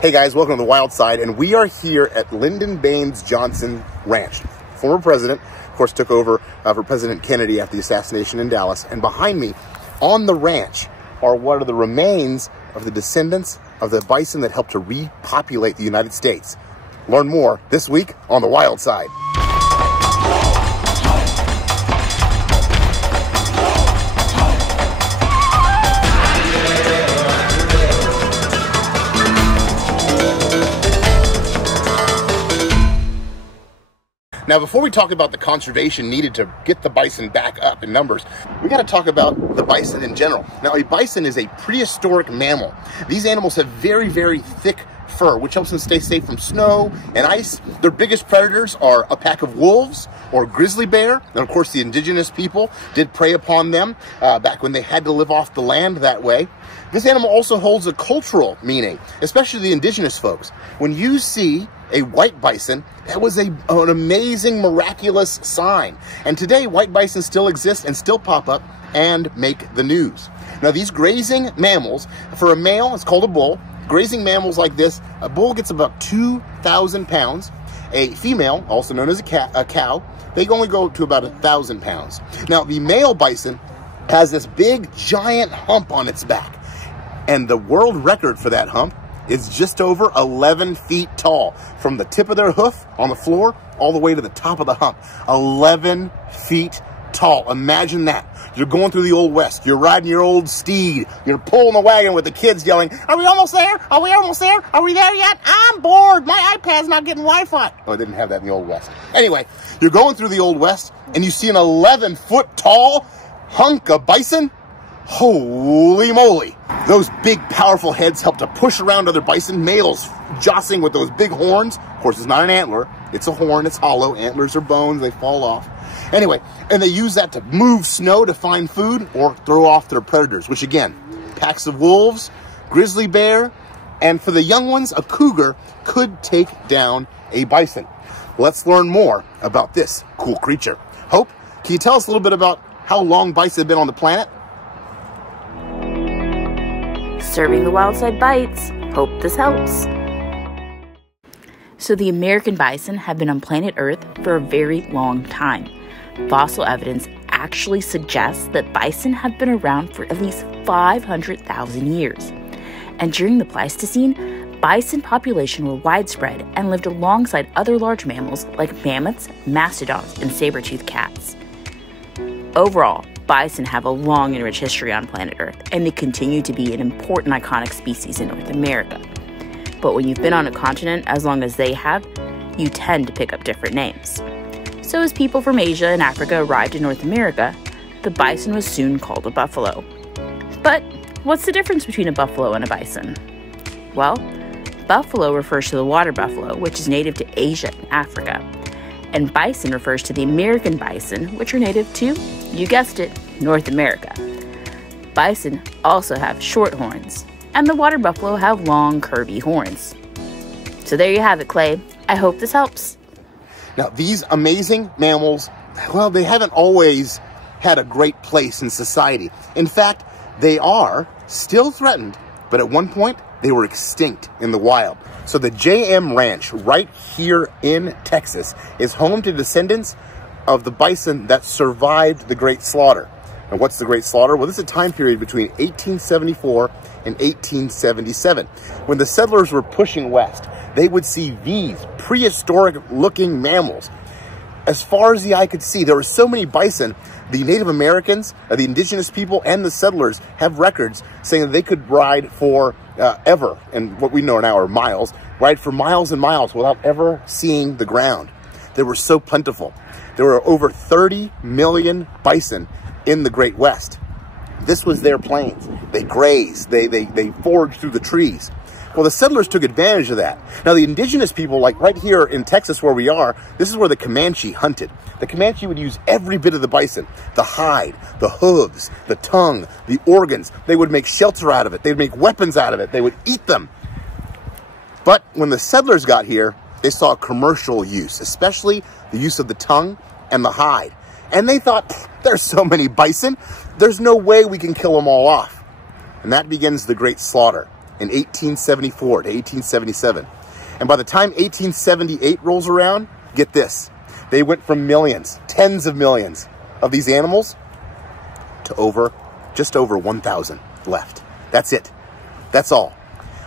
Hey guys, welcome to the Wild Side, and we are here at Lyndon Baines Johnson Ranch. Former president, of course, took over for President Kennedy after the assassination in Dallas. And behind me, on the ranch, are what are the remains of the descendants of the bison that helped to repopulate the United States. Learn more this week on the Wild Side. Now, before we talk about the conservation needed to get the bison back up in numbers, we got to talk about the bison in general. Now, a bison is a prehistoric mammal. These animals have very, very thick fur, which helps them stay safe from snow and ice. Their biggest predators are a pack of wolves or grizzly bear. And of course, the indigenous people did prey upon them back when they had to live off the land that way. This animal also holds a cultural meaning, especially the indigenous folks. When you see a white bison, that was an amazing, miraculous sign. And today, white bison still exist and still pop up and make the news. Now, these grazing mammals, for a male, it's called a bull. Grazing mammals like this, a bull gets about 2,000 pounds. A female, also known as a cow, they only go to about 1,000 pounds. Now, the male bison has this big, giant hump on its back. And the world record for that hump is just over 11 feet tall, from the tip of their hoof on the floor all the way to the top of the hump. 11 feet tall. Imagine that. You're going through the Old West. You're riding your old steed. You're pulling the wagon with the kids yelling, "Are we almost there? Are we almost there? Are we there yet? I'm bored. My iPad's not getting Wi-Fi." Oh, I didn't have that in the Old West. Anyway, you're going through the Old West and you see an 11-foot tall hunk of bison. Holy moly. Those big, powerful heads help to push around other bison, males jostling with those big horns. Of course, it's not an antler. It's a horn. It's hollow. Antlers are bones. They fall off. Anyway, and they use that to move snow to find food or throw off their predators, which again, packs of wolves, grizzly bear, and for the young ones, a cougar could take down a bison. Let's learn more about this cool creature. Hope, can you tell us a little bit about how long bison have been on the planet? Serving the Wild Side bites. Hope this helps. So the American bison have been on planet Earth for a very long time. Fossil evidence actually suggests that bison have been around for at least 500,000 years. And during the Pleistocene, bison population were widespread and lived alongside other large mammals like mammoths, mastodons, and saber-toothed cats. Overall, bison have a long and rich history on planet Earth, and they continue to be an important iconic species in North America. But when you've been on a continent as long as they have, you tend to pick up different names. So as people from Asia and Africa arrived in North America, the bison was soon called a buffalo. But what's the difference between a buffalo and a bison? Well, buffalo refers to the water buffalo, which is native to Asia and Africa. And bison refers to the American bison, which are native to, you guessed it, North America. Bison also have short horns, and the water buffalo have long, curvy horns. So there you have it, Clay. I hope this helps. Now, these amazing mammals, well, they haven't always had a great place in society. In fact, they are still threatened, but at one point, they were extinct in the wild. So the JM Ranch right here in Texas is home to descendants of the bison that survived the Great Slaughter. And what's the Great Slaughter? Well, this is a time period between 1874 and 1877. When the settlers were pushing west, they would see these prehistoric-looking mammals. As far as the eye could see, there were so many bison, the Native Americans, the indigenous people, and the settlers have records saying that they could ride for ever, and what we know now are miles, ride for miles and miles without ever seeing the ground. They were so plentiful. There were over 30 million bison in the Great West. This was their plains. They grazed, they foraged through the trees. Well, the settlers took advantage of that. Now, the indigenous people, like right here in Texas where we are, this is where the Comanche hunted. The Comanche would use every bit of the bison, the hide, the hooves, the tongue, the organs. They would make shelter out of it. They would make weapons out of it. They would eat them. But when the settlers got here, they saw commercial use, especially the use of the tongue and the hide. And they thought, there's so many bison, there's no way we can kill them all off. And that begins the Great Slaughter. in 1874 to 1877. And by the time 1878 rolls around, get this, they went from millions, tens of millions of these animals to just over 1,000 left. That's it. That's all.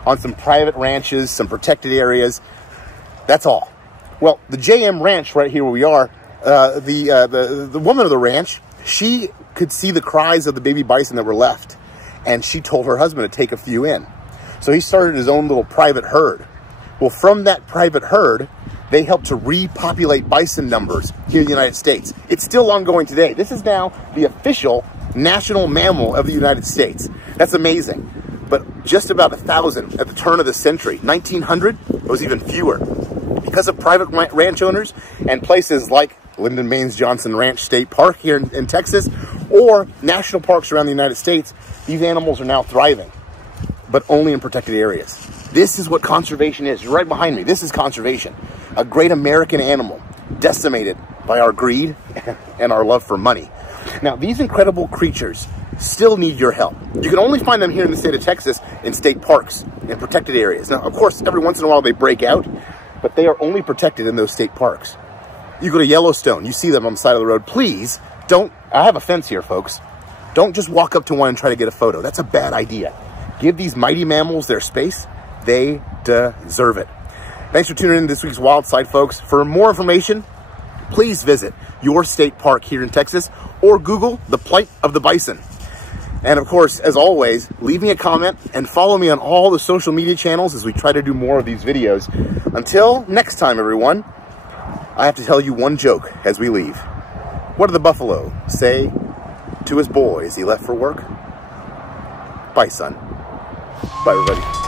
On some private ranches, some protected areas. That's all. Well, the JM Ranch right here where we are, the woman of the ranch, she could see the cries of the baby bison that were left. And she told her husband to take a few in. So he started his own little private herd. Well, from that private herd, they helped to repopulate bison numbers here in the United States. It's still ongoing today. This is now the official national mammal of the United States. That's amazing. But just about 1,000 at the turn of the century. 1900, it was even fewer. Because of private ranch owners and places like Lyndon Baines Johnson Ranch State Park here in Texas, or national parks around the United States, these animals are now thriving, but only in protected areas. This is what conservation is. You're right behind me. This is conservation. A great American animal decimated by our greed and our love for money. Now, these incredible creatures still need your help. You can only find them here in the state of Texas in state parks, in protected areas. Now, of course, every once in a while they break out, but they are only protected in those state parks. You go to Yellowstone, you see them on the side of the road. Please don't, I have a fence here, folks. Don't just walk up to one and try to get a photo. That's a bad idea. Give these mighty mammals their space. They deserve it. Thanks for tuning in to this week's Wild Side, folks. For more information, please visit your state park here in Texas or Google the plight of the bison. And of course, as always, leave me a comment and follow me on all the social media channels as we try to do more of these videos. Until next time, everyone, I have to tell you one joke as we leave. What did the buffalo say to his boy as he left for work? Bye, son. Bye, everybody.